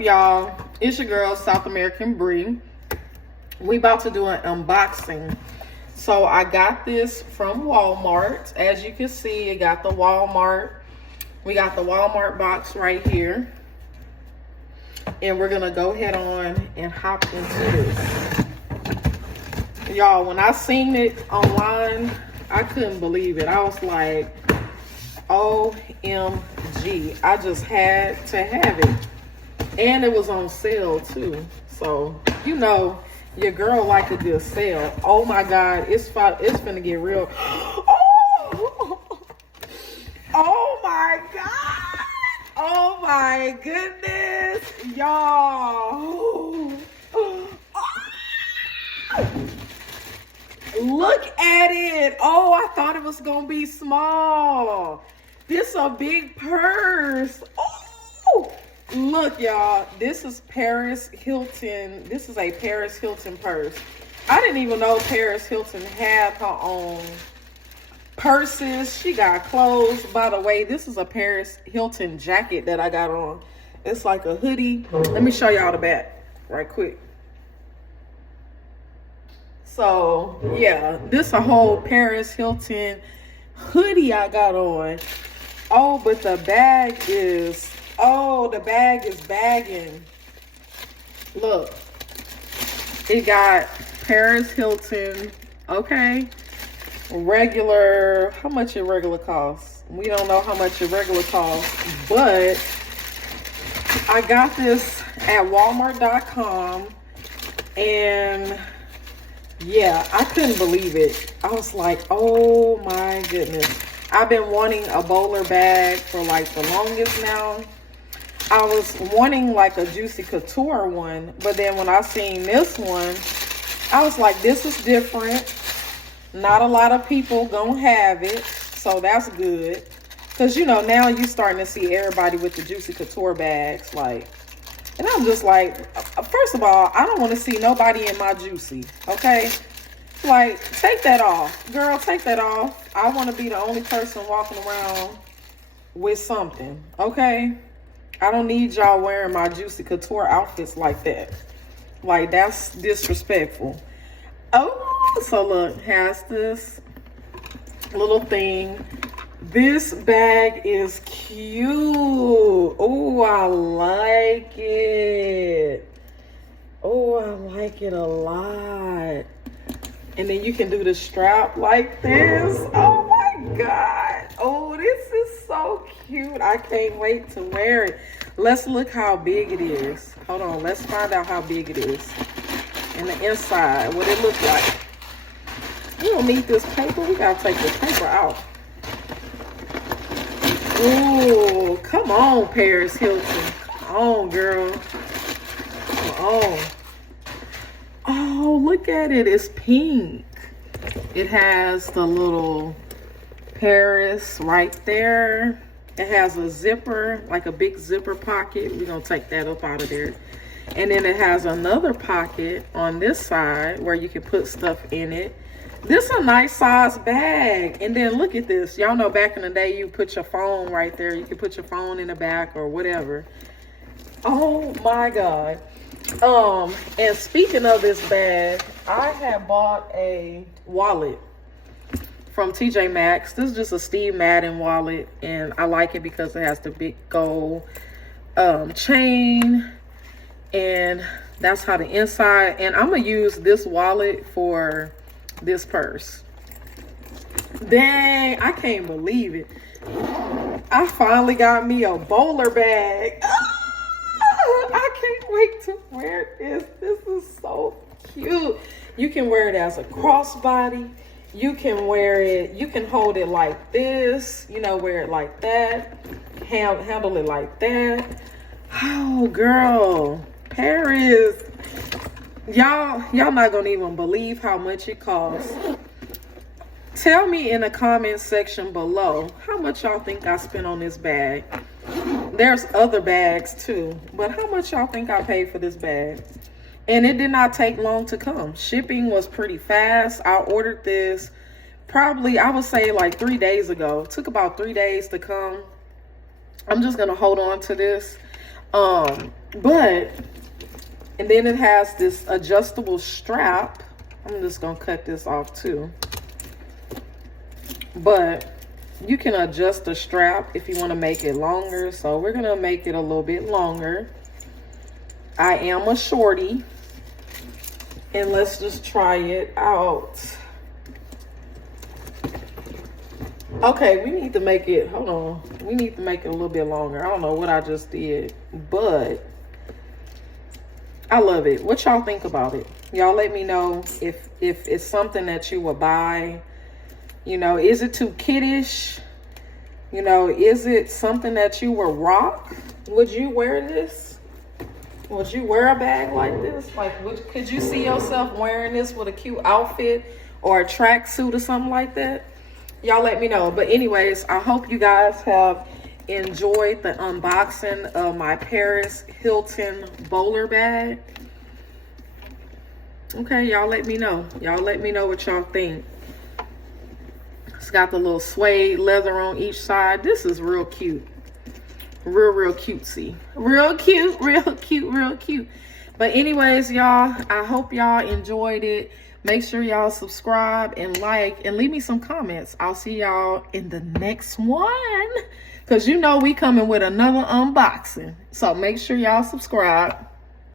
Y'all, it's your girl South American Bree. We about to do an unboxing. So I got this from Walmart. As you can see, it got the Walmart. We got the Walmart box right here. And we're gonna go ahead on and hop into this. Y'all, when I seen it online, I couldn't believe it. I was like, OMG. I just had to have it. And it was on sale too. So, you know, your girl like a good sale. Oh my God, it's gonna get real. Oh my God. Oh my goodness. Y'all. Look at it. Oh, I thought it was gonna be small. This a big purse. Oh. Look, y'all, this is Paris Hilton. This is a Paris Hilton purse. I didn't even know Paris Hilton had her own purses. She got clothes. By the way, this is a Paris Hilton jacket that I got on. It's like a hoodie. Let me show y'all the back right quick. So, yeah, this a whole Paris Hilton hoodie I got on. Oh, but the bag is... Oh, the bag is bagging. Look. It got Paris Hilton. Okay. Regular. How much it regular costs? We don't know how much it regular costs. But I got this at Walmart.com. And yeah, I couldn't believe it. I was like, oh my goodness. I've been wanting a bowler bag for like the longest now. I was wanting like a Juicy Couture one, but then when I seen this one, I was like, this is different. Not a lot of people gonna have it, so that's good. Cause you know, now you starting to see everybody with the Juicy Couture bags, like, and I'm just like, first of all, I don't want to see nobody in my Juicy, okay? Like, take that off. Girl, take that off. I want to be the only person walking around with something, okay? I don't need y'all wearing my Juicy Couture outfits like that. Like, that's disrespectful. Oh, so look, has this little thing. This bag is cute. Oh, I like it. Oh, I like it a lot. And then you can do the strap like this. Oh my God. Oh, this is so cute. I can't wait to wear it. Let's look how big it is. Hold on. Let's find out how big it is. And the inside, what it looks like. We don't need this paper. We got to take this paper out. Ooh, come on, Paris Hilton. Come on, girl. Come on. Oh, look at it. It's pink. It has the little Paris right there. It has a zipper, like a big zipper pocket. We're going to take that up out of there. And then it has another pocket on this side where you can put stuff in it. This is a nice size bag. And then look at this. Y'all know back in the day, you put your phone right there. You can put your phone in the back or whatever. Oh my God. And speaking of this bag, I had bought a wallet from TJ Maxx. This is just a Steve Madden wallet, and I like it because it has the big gold chain, and that's how the inside. And I'm gonna use this wallet for this purse. Dang, I can't believe it. I finally got me a bowler bag. I can't wait to wear this. This is so cute. You can wear it as a crossbody. You can wear it, you can hold it like this, you know, wear it like that, handle it like that. Oh, girl, Paris. Y'all not gonna even believe how much it costs. Tell me in the comment section below how much y'all think I spent on this bag. There's other bags too, but how much y'all think I paid for this bag? And it did not take long to come. Shipping was pretty fast. I ordered this probably, I would say like 3 days ago. It took about 3 days to come. I'm just gonna hold on to this. But, and then it has this adjustable strap. I'm just gonna cut this off too. But you can adjust the strap if you want to make it longer. So we're gonna make it a little bit longer. I am a shorty. And let's just try it out. Okay, we need to make it, hold on. We need to make it a little bit longer. I don't know what I just did, but I love it. What y'all think about it? Y'all let me know if it's something that you would buy. You know, is it too kiddish? You know, is it something that you would rock? Would you wear this? Would you wear a bag like this? Like, could you see yourself wearing this with a cute outfit or a tracksuit or something like that? Y'all let me know. But anyways, I hope you guys have enjoyed the unboxing of my Paris Hilton bowler bag. Okay, y'all let me know. Y'all let me know what y'all think. It's got the little suede leather on each side. This is real cute. Real cutesy. Real cute, real cute, real cute. But anyways, y'all, I hope y'all enjoyed it. Make sure y'all subscribe and like and leave me some comments. I'll see y'all in the next one. Because you know we coming with another unboxing. So make sure y'all subscribe.